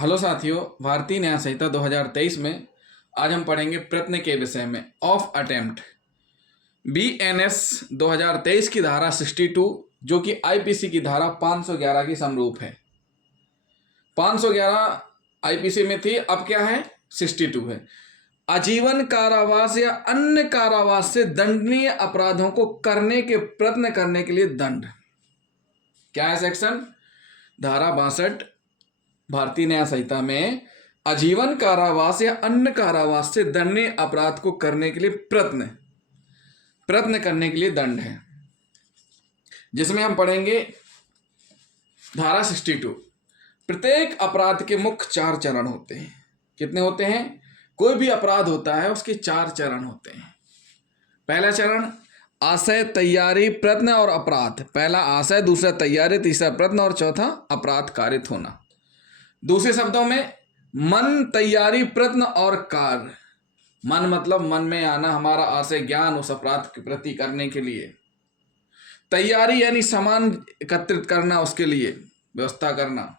Hello साथियों, भारतीय न्याय संहिता 2023 में आज हम पढ़ेंगे प्रत्न के विषय में ऑफ अटेम्प्ट। बीएनएस 2023 की धारा 62 जो कि आईपीसी की धारा 511 की समरूप है। 511 आईपीसी में थी, अब क्या है 62 है। आजीवन कारावास या अन्य कारावास से दंडनीय अपराधों को करने के प्रयत्न करने के लिए दंड। क्या है सेक्शन? धारा 62 भारतीय न्याय संहिता में आजीवन कारावास या अन्य कारावास से दंडनीय अपराध को करने के लिए प्रयत्न करने के लिए दंड है, जिसमें हम पढ़ेंगे धारा 62। प्रत्येक अपराध के मुख्य 4 चरण होते हैं। कितने होते हैं? कोई भी अपराध होता है उसके 4 चरण होते हैं। पहला चरण आशय, तैयारी, प्रयत्न और अपराध। पहला आशय, दूसरा तैयारी, तीसरा प्रयत्न और चौथा अपराध कारित होना। दूसरे शब्दों में मन, तैयारी, प्रयत्न और कार्य। मन मतलब मन में आना, हमारा आशय ज्ञान उस अपराध के प्रति करने के लिए। तैयारी यानी सामान एकत्रित करना, उसके लिए व्यवस्था करना।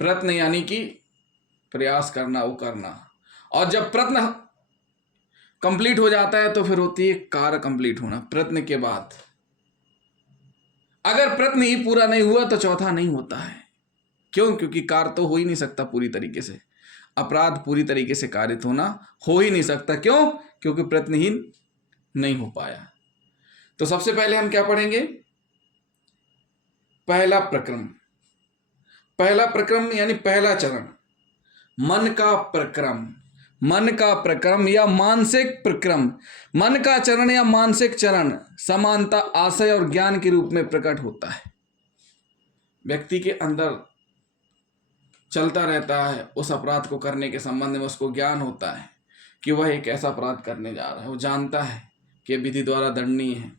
प्रयत्न यानी कि प्रयास करना, वो करना। और जब प्रयत्न कंप्लीट हो जाता है तो फिर होती है कार्य कंप्लीट होना प्रयत्न के बाद। अगर प्रयत्न ही पूरा नहीं हुआ तो चौथा नहीं होता है। क्यों? क्योंकि कार्य तो हो ही नहीं सकता पूरी तरीके से, अपराध पूरी तरीके से कारित होना हो ही नहीं सकता। क्यों? क्योंकि प्रयत्नहीन नहीं हो पाया। तो सबसे पहले हम क्या पढ़ेंगे? पहला प्रक्रम यानी पहला चरण, मन का प्रक्रम। मन का प्रक्रम या मानसिक प्रक्रम। मन का चरण या मानसिक चरण समानता आशय और ज्ञान के रूप में प्रकट होता है। व्यक्ति के अंदर चलता रहता है, उस अपराध को करने के संबंध में उसको ज्ञान होता है कि वह एक ऐसा अपराध करने जा रहा है। वो जानता है कि विधि द्वारा दंडनीय है।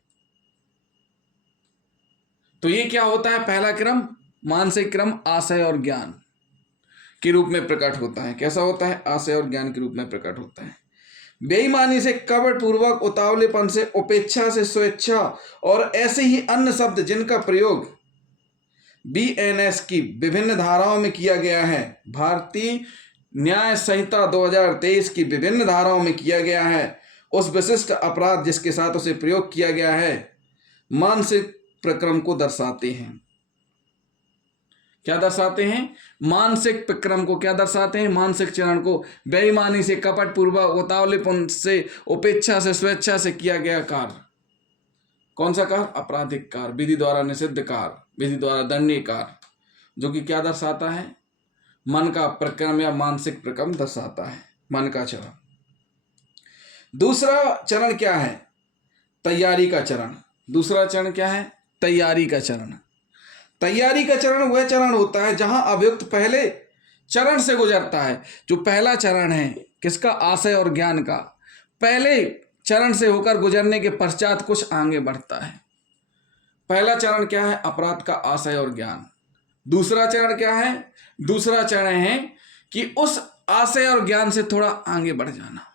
तो ये क्या होता है? पहला क्रम, मानसिक क्रम आशय और ज्ञान के रूप में प्रकट होता है। कैसा होता है? आशय और ज्ञान के रूप में प्रकट होता है। बेईमानी से, कपट पूर्वक, उतावलेपन से, उपेक्षा से, स्वेच्छा और ऐसे ही अन्य शब्द जिनका प्रयोग बीएनएस की विभिन्न धाराओं में किया गया है। भारतीय न्याय संहिता 2023 की विभिन्न धाराओं में किया गया है। उस विशिष्ट अपराध जिसके साथ उसे प्रयोग किया गया है मानसिक प्रक्रम को दर्शाते हैं। क्या दर्शाते हैं? मानसिक प्रक्रम को क्या दर्शाते हैं? मानसिक चरण को। बेईमानी से, कपट पूर्वक, उतावलेपन से, उपेक्षा से, स्वेच्छा से किया गया कार्य। कौन सा कार्य? आपराधिक कार्य, विधि द्वारा निषिद्ध कार्य, विधि द्वारा दंडनीय कार्य, जो कि क्या दर्शाता है? मन का प्रक्रम या मानसिक प्रक्रम दर्शाता है, मन का चरण। दूसरा चरण क्या है? तैयारी का चरण। दूसरा चरण क्या है? तैयारी का चरण। तैयारी का चरण वह चरण होता है जहां अभियुक्त पहले चरण से गुजरता है। जो पहला चरण है किसका? आशय और ज्ञान का। पहले चरण से होकर गुजरने के पश्चात कुछ आगे बढ़ता है। पहला चरण क्या है? अपराध का आशय और ज्ञान। दूसरा चरण क्या है? दूसरा चरण है कि उस आशय और ज्ञान से थोड़ा आगे बढ़ जाना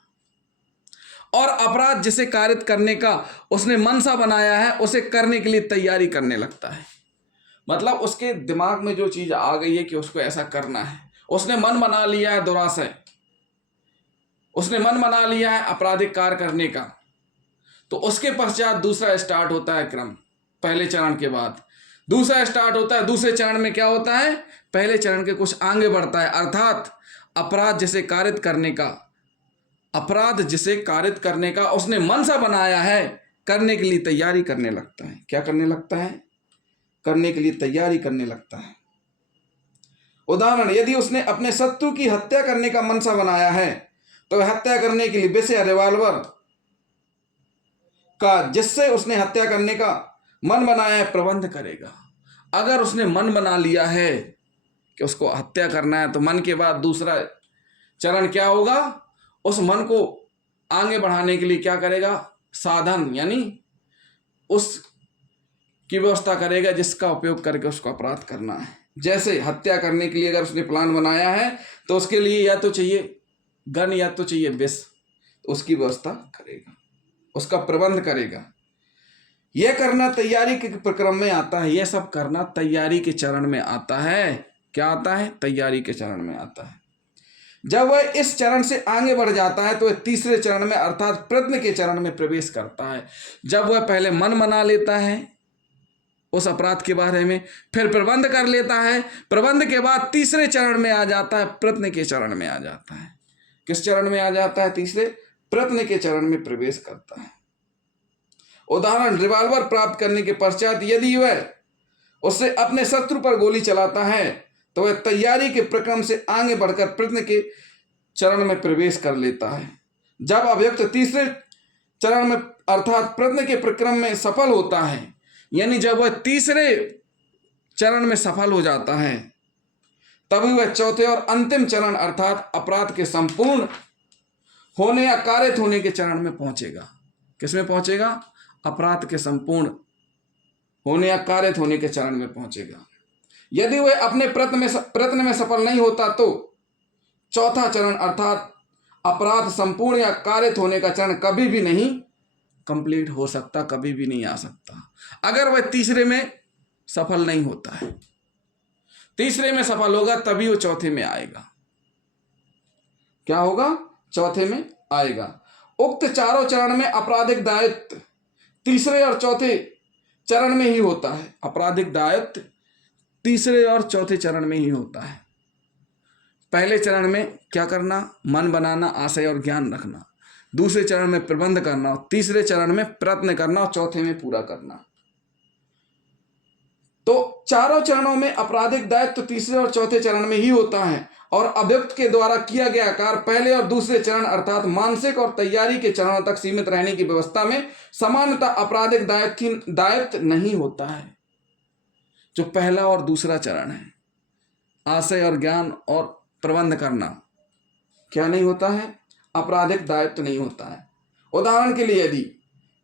और अपराध जिसे कारित करने का उसने मनसा बनाया है उसे करने के लिए तैयारी करने लगता है। मतलब उसके दिमाग में जो चीज आ गई है कि उसको ऐसा करना है, उसने मन बना लिया है दुराशय, उसने मन बना लिया है आपराधिक कार्य करने का। तो उसके पश्चात दूसरा स्टार्ट होता है क्रम। पहले चरण के बाद दूसरा स्टार्ट होता है। दूसरे चरण में क्या होता है? पहले चरण के कुछ आगे बढ़ता है, अर्थात अपराध जिसे कारित करने का उसने मनसा बनाया है, करने के लिए तैयारी करने लगता है। क्या करने लगता है? करने के लिए तैयारी करने लगता है। उदाहरण, यदि उसने अपने शत्रु की हत्या करने का मनसा बनाया है तो हत्या करने के लिए विषय रिवॉल्वर का जिससे उसने हत्या करने का मन बनाया है प्रबंध करेगा। अगर उसने मन बना लिया है कि उसको हत्या करना है तो मन के बाद दूसरा चरण क्या होगा? उस मन को आगे बढ़ाने के लिए क्या करेगा? साधन यानी उस की व्यवस्था करेगा जिसका उपयोग करके उसको अपराध करना है। जैसे हत्या करने के लिए अगर उसने प्लान बनाया है तो उसके लिए या तो चाहिए गन या तो चाहिए विष, तो उसकी व्यवस्था करेगा, उसका प्रबंध करेगा। यह करना तैयारी के प्रक्रम में आता है। यह सब करना तैयारी के चरण में आता है। क्या आता है? तैयारी के चरण में आता है। जब वह इस चरण से आगे बढ़ जाता है तो वह तीसरे चरण में अर्थात प्रयत्न के चरण में प्रवेश करता है। जब वह पहले मन बना लेता है उस अपराध के बारे में, फिर प्रबंध कर लेता है, प्रबंध के बाद तीसरे चरण में आ जाता है, प्रयत्न के चरण में आ जाता है। किस चरण में आ जाता है? तीसरे प्रयत्न के चरण में प्रवेश करता है। उदाहरण, रिवॉल्वर प्राप्त करने के पश्चात यदि वह उससे अपने शत्रु पर गोली चलाता है तो वह तैयारी के प्रक्रम से आगे बढ़कर प्रयत्न के चरण में प्रवेश कर लेता है। जब अभियुक्त तीसरे चरण में अर्थात प्रयत्न के प्रक्रम में सफल होता है, यानी जब वह तीसरे चरण में सफल हो जाता है, तभी वह चौथे और अंतिम चरण अर्थात अपराध के संपूर्ण होने या कारित होने के चरण में पहुंचेगा। किसमें पहुंचेगा? अपराध के संपूर्ण होने या कारित होने के चरण में पहुंचेगा। यदि वह अपने प्रयत्न में सफल नहीं होता तो चौथा चरण अर्थात अपराध संपूर्ण या कारित होने का चरण कभी भी नहीं कंप्लीट हो सकता, कभी भी नहीं आ सकता। अगर वह तीसरे में सफल नहीं होता है, तीसरे में सफल होगा तभी वो चौथे में आएगा। क्या होगा? चौथे में आएगा। उक्त चारों चरण में आपराधिक दायित्व तीसरे और चौथे चरण में ही होता है। आपराधिक दायित्व तीसरे और चौथे चरण में ही होता है। पहले चरण में क्या करना? मन बनाना, आशय और ज्ञान रखना। दूसरे चरण में प्रबंध करना, तीसरे चरण में प्रयत्न करना और चौथे में पूरा करना। तो चारों चरणों में आपराधिक दायित्व तीसरे और चौथे चरण में ही होता है और अभियुक्त के द्वारा किया गया कार्य पहले और दूसरे चरण अर्थात मानसिक और तैयारी के चरणों तक सीमित रहने की व्यवस्था में समानता आपराधिक दायित्व नहीं होता है। जो पहला और दूसरा चरण है, आशय और ज्ञान और प्रबंध करना, क्या नहीं होता है? आपराधिक दायित्व नहीं होता है। उदाहरण के लिए, यदि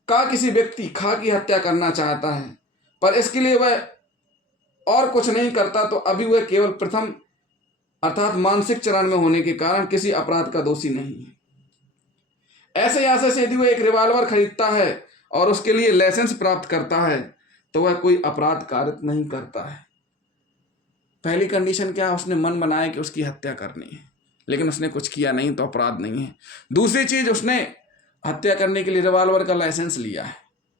किसी व्यक्ति की हत्या करना चाहता है पर इसके लिए वह और कुछ नहीं करता तो अभी वह केवल प्रथम अर्थात मानसिक चरण में होने के कारण किसी अपराध का दोषी नहीं है। ऐसे आशय से यदि वह एक रिवॉल्वर खरीदता है और उसके लिए लाइसेंस प्राप्त करता है तो वह कोई अपराध कारित नहीं करता है। पहली कंडीशन क्या है? उसने मन बनाया कि उसकी हत्या करनी है, लेकिन उसने कुछ किया नहीं तो अपराध नहीं है। दूसरी चीज, उसने हत्या करने के लिए रिवॉल्वर का लाइसेंस लिया है,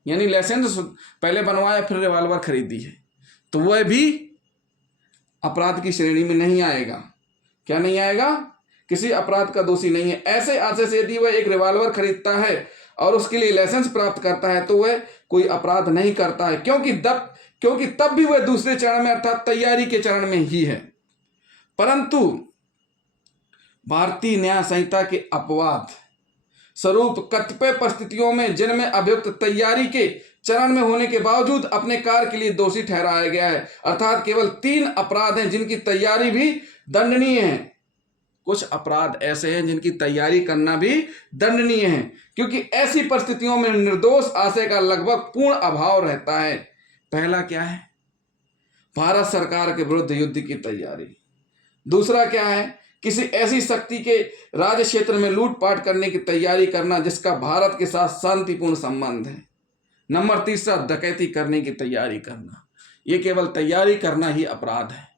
यानी लाइसेंस पहले बनवाया फिर रिवॉल्वर खरीदी है, तो वह भी अपराध की श्रेणी में नहीं आएगा। क्या नहीं आएगा? किसी अपराध का दोषी नहीं है। ऐसे आशय से यदि वह एक रिवॉल्वर खरीदता है और उसके लिए लाइसेंस प्राप्त करता है तो वह कोई अपराध नहीं करता है, क्योंकि तब भी वह दूसरे चरण में अर्थात तैयारी के चरण में ही है। परंतु भारतीय न्याय संहिता के अपवाद स्वरूप कतिपय परिस्थितियों में जिनमें अभियुक्त तैयारी के चरण में होने के बावजूद अपने कार्य के लिए दोषी ठहराया गया है, अर्थात केवल 3 अपराध हैं जिनकी तैयारी भी दंडनीय है। कुछ अपराध ऐसे हैं जिनकी तैयारी करना भी दंडनीय है, क्योंकि ऐसी परिस्थितियों में निर्दोष आशय का लगभग पूर्ण अभाव रहता है। पहला क्या है? भारत सरकार के विरुद्ध युद्ध की तैयारी। दूसरा क्या है? किसी ऐसी शक्ति के राज्य क्षेत्र में लूटपाट करने की तैयारी करना जिसका भारत के साथ शांतिपूर्ण संबंध है। नंबर तीसरा, डकैती करने की तैयारी करना। ये केवल तैयारी करना ही अपराध है।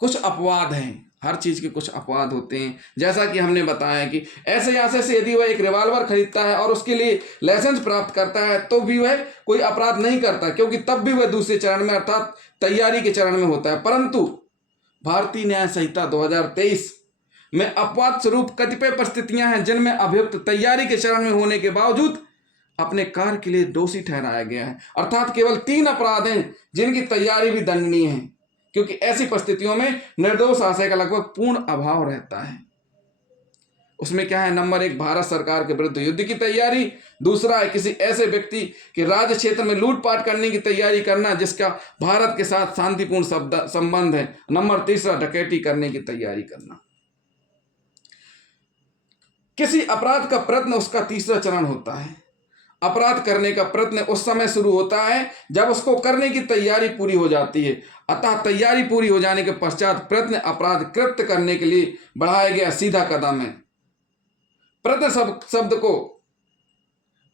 कुछ अपवाद हैं, हर चीज के कुछ अपवाद होते हैं। जैसा कि हमने बताया कि ऐसे आशय से यदि वह एक रिवॉल्वर खरीदता है और उसके लिए लाइसेंस प्राप्त करता है तो भी वह कोई अपराध नहीं करता, क्योंकि तब भी वह दूसरे चरण में अर्थात तैयारी के चरण में होता है। परंतु भारतीय न्याय संहिता 2023 में अपवाद स्वरूप कतिपय परिस्थितियां हैं जिनमें अभियुक्त तैयारी के चरण में होने के बावजूद अपने कार्य के लिए दोषी ठहराया गया है, अर्थात केवल 3 अपराध हैं जिनकी तैयारी भी दंडनीय है, क्योंकि ऐसी परिस्थितियों में निर्दोष आशय का लगभग पूर्ण अभाव रहता है। उसमें क्या है? नंबर 1, भारत सरकार के विरुद्ध युद्ध की तैयारी। दूसरा है किसी ऐसे व्यक्ति के राज्य क्षेत्र में लूटपाट करने की तैयारी करना जिसका भारत के साथ शांतिपूर्ण संबंध है। नंबर तीसरा, डकैती करने की तैयारी करना। किसी अपराध का प्रयत्न उसका तीसरा चरण होता है। अपराध करने का प्रयत्न उस समय शुरू होता है जब उसको करने की तैयारी पूरी हो जाती है। अतः तैयारी पूरी हो जाने के पश्चात प्रयत्न अपराध कृत्य करने के लिए बढ़ाया गया सीधा कदम है। प्रयत्न शब्द को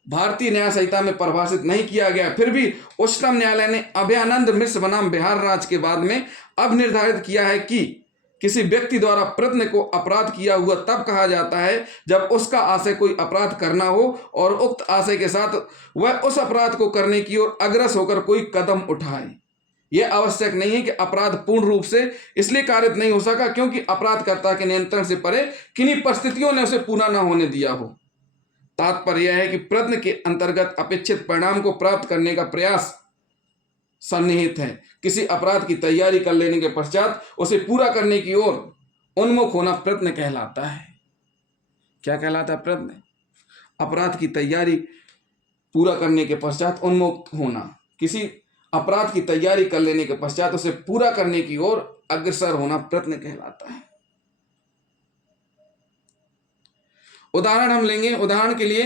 भारतीय न्याय संहिता में परिभाषित नहीं किया गया, फिर भी उच्चतम न्यायालय ने अभयानंद मिश्र बनाम बिहार राज्य के बाद में अब निर्धारित किया है कि किसी व्यक्ति द्वारा प्रयत्न को अपराध किया हुआ तब कहा जाता है जब उसका आशय कोई अपराध करना हो और उक्त आशय के साथ वह उस अपराध को करने की ओर अग्रसर होकर कोई कदम उठाए। यह आवश्यक नहीं है कि अपराध पूर्ण रूप से इसलिए कारित नहीं हो सका क्योंकि अपराधकर्ता के नियंत्रण से परे किन्हीं परिस्थितियों ने उसे पूरा न होने दिया हो। तात्पर्य यह है कि प्रयत्न के अंतर्गत अपेक्षित परिणाम को प्राप्त करने का प्रयास सन्निहित है। किसी अपराध की तैयारी कर लेने के पश्चात उसे पूरा करने की ओर उन्मुख होना प्रयत्न कहलाता है। क्या कहलाता है? प्रयत्न। अपराध की तैयारी पूरा करने के पश्चात उन्मुख होना, किसी अपराध की तैयारी कर लेने के पश्चात उसे पूरा करने की ओर अग्रसर होना प्रयत्न कहलाता है। उदाहरण हम लेंगे। उदाहरण के लिए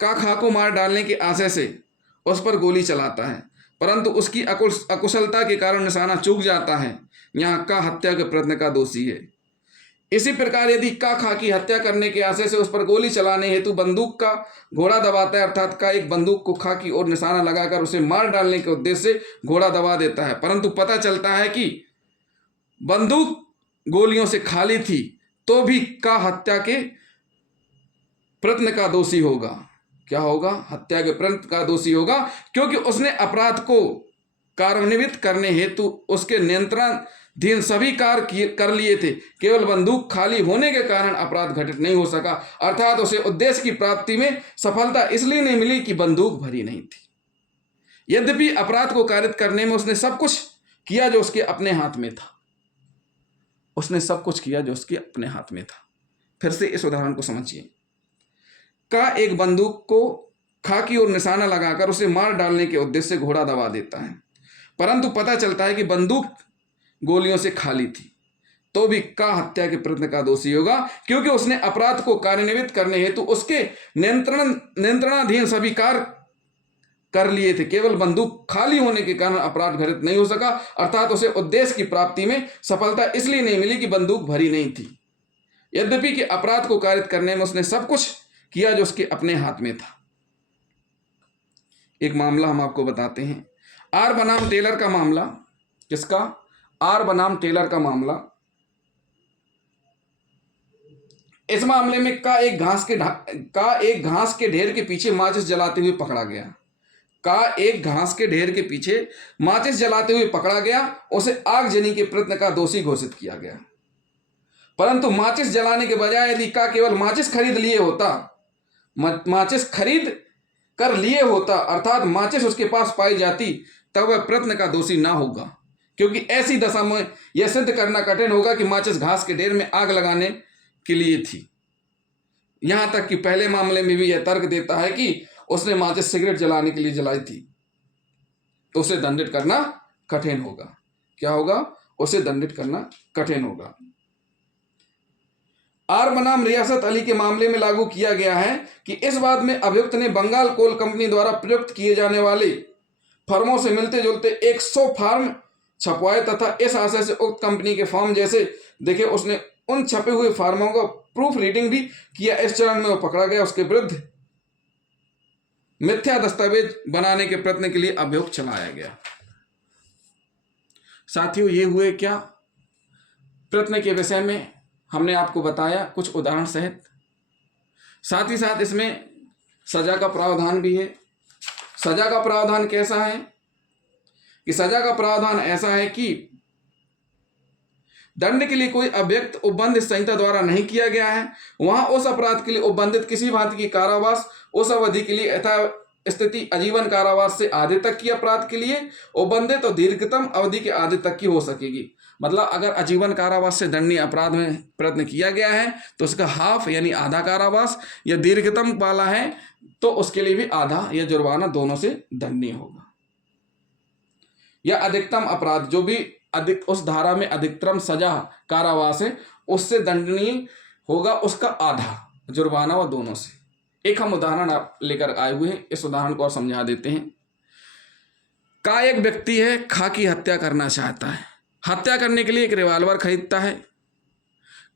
खा को मार डालने के आशय से उस पर गोली चलाता है, परंतु उसकी अकुशलता के कारण निशाना चूक जाता है। यहाँ का हत्या के प्रयत्न का दोषी है। इसी प्रकार यदि खा की हत्या करने के आशय से उस पर गोली चलाने हेतु बंदूक का घोड़ा दबाता है, अर्थात का एक बंदूक को खा की ओर निशाना लगाकर उसे मार डालने के उद्देश्य से घोड़ा दबा देता है, परंतु पता चलता है कि बंदूक गोलियों से खाली थी, तो भी का हत्या के प्रयत्न का दोषी होगा। क्या होगा? हत्या के प्रयत्न का दोषी होगा, क्योंकि उसने अपराध को कार्यान्वित करने हेतु उसके नियंत्रणाधीन सभी कार्य कर लिए थे। केवल बंदूक खाली होने के कारण अपराध घटित नहीं हो सका, अर्थात उसे उद्देश्य की प्राप्ति में सफलता इसलिए नहीं मिली कि बंदूक भरी नहीं थी। यद्यपि अपराध को कारित करने में उसने सब कुछ किया जो उसके अपने हाथ में था। उसने सब कुछ किया जो उसके अपने हाथ में था। फिर से इस उदाहरण को समझिए। का एक बंदूक को खा की ओर निशाना लगाकर उसे मार डालने के उद्देश्य से घोड़ा दबा देता है, परंतु पता चलता है कि बंदूक गोलियों से खाली थी, तो भी का हत्या के प्रयत्न का दोषी होगा, क्योंकि उसने अपराध को कार्यान्वित करने हेतु उसके नियंत्रणाधीन सभी कार्य कर लिए थे। केवल बंदूक खाली होने के कारण अपराध घटित नहीं हो सका, अर्थात उसे उद्देश्य की प्राप्ति में सफलता इसलिए नहीं मिली कि बंदूक भरी नहीं थी। यद्यपि कि अपराध को कारित करने में उसने सब कुछ किया जो उसके अपने हाथ में था। एक मामला हम आपको बताते हैं। आर बनाम टेलर का मामला। किसका? आर बनाम टेलर का मामला। इस मामले में का एक घास के ढेर के पीछे माचिस जलाते हुए पकड़ा गया। का एक घास के ढेर के पीछे माचिस जलाते हुए पकड़ा गया। उसे आगजनी के प्रयत्न का दोषी घोषित किया गया, परंतु माचिस जलाने के बजाय यदि का केवल माचिस खरीद कर लिए होता, अर्थात माचिस उसके पास पाई जाती, तब वह प्रयत्न का दोषी ना होगा, क्योंकि ऐसी दशा में यह सिद्ध करना कठिन होगा कि माचिस घास के ढेर में आग लगाने के लिए थी। यहां तक कि पहले मामले में भी यह तर्क देता है कि उसने माचिस सिगरेट जलाने के लिए जलाई थी, तो उसे दंडित करना कठिन होगा। क्या होगा? उसे दंडित करना कठिन होगा। आर बनाम रियासत अली के मामले में लागू किया गया है कि इस बात में अभियुक्त ने बंगाल कोल कंपनी द्वारा प्रयुक्त किए जाने वाले फर्मों से मिलते जुलते 100 फॉर्म छपवाए तथा इस आशय से उक्त कंपनी के फॉर्म जैसे देखे उसने उन छपे हुए फॉर्मों का प्रूफ रीडिंग भी किया। इस चरण में वो पकड़ा गया। उसके विरुद्ध मिथ्या दस्तावेज बनाने के प्रयत्न के लिए अभियोग चलाया गया। साथियों, ये हुए क्या प्रयत्न के विषय में हमने आपको बताया कुछ उदाहरण सहित। साथ ही साथ इसमें सजा का प्रावधान भी है। सजा का प्रावधान कैसा है कि सजा का प्रावधान ऐसा है कि दंड के लिए कोई अव्यक्त उपबंध संहिता द्वारा नहीं किया गया है। वहां उस अपराध के लिए उपबंधित किसी भांति की कारावास उस अवधि के लिए यथा स्थिति आजीवन कारावास से आधे तक की अपराध के लिए उपबंधित और दीर्घतम अवधि के आधे तक की हो सकेगी। मतलब अगर आजीवन कारावास से दंडनीय अपराध में प्रयत्न किया गया है तो उसका हाफ यानी आधा कारावास, या दीर्घतम वाला है तो उसके लिए भी आधा या जुर्माना दोनों से दंडनीय होगा। या अधिकतम अपराध जो भी उस धारा में अधिकतम सजा कारावास है उससे दंडनीय होगा, उसका आधा जुर्माना व दोनों से। एक हम उदाहरण आप लेकर आए हुए हैं, इस उदाहरण को और समझा देते हैं। का एक व्यक्ति है, खा की हत्या करना चाहता है। हत्या करने के लिए एक रिवाल्वर खरीदता है।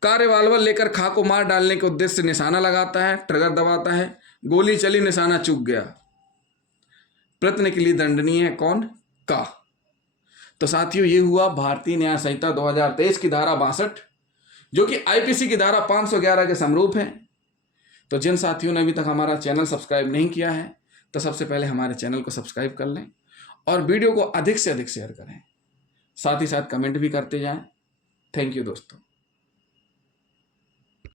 का रिवाल्वर लेकर खा को मार डालने के उद्देश्य से निशाना लगाता है, ट्रिगर दबाता है। गोली चली निशाना चूक गया, प्रयत्न के लिए दंडनीय है कौन? का। तो साथियों ये हुआ भारतीय न्याय संहिता 2023 की धारा 62, जो कि आईपीसी की धारा 511 के समरूप है। तो जिन साथियों ने अभी तक हमारा चैनल सब्सक्राइब नहीं किया है तो सबसे पहले हमारे चैनल को सब्सक्राइब कर लें और वीडियो को अधिक से अधिक शेयर करें, साथ ही साथ कमेंट भी करते जाएं। थैंक यू दोस्तों।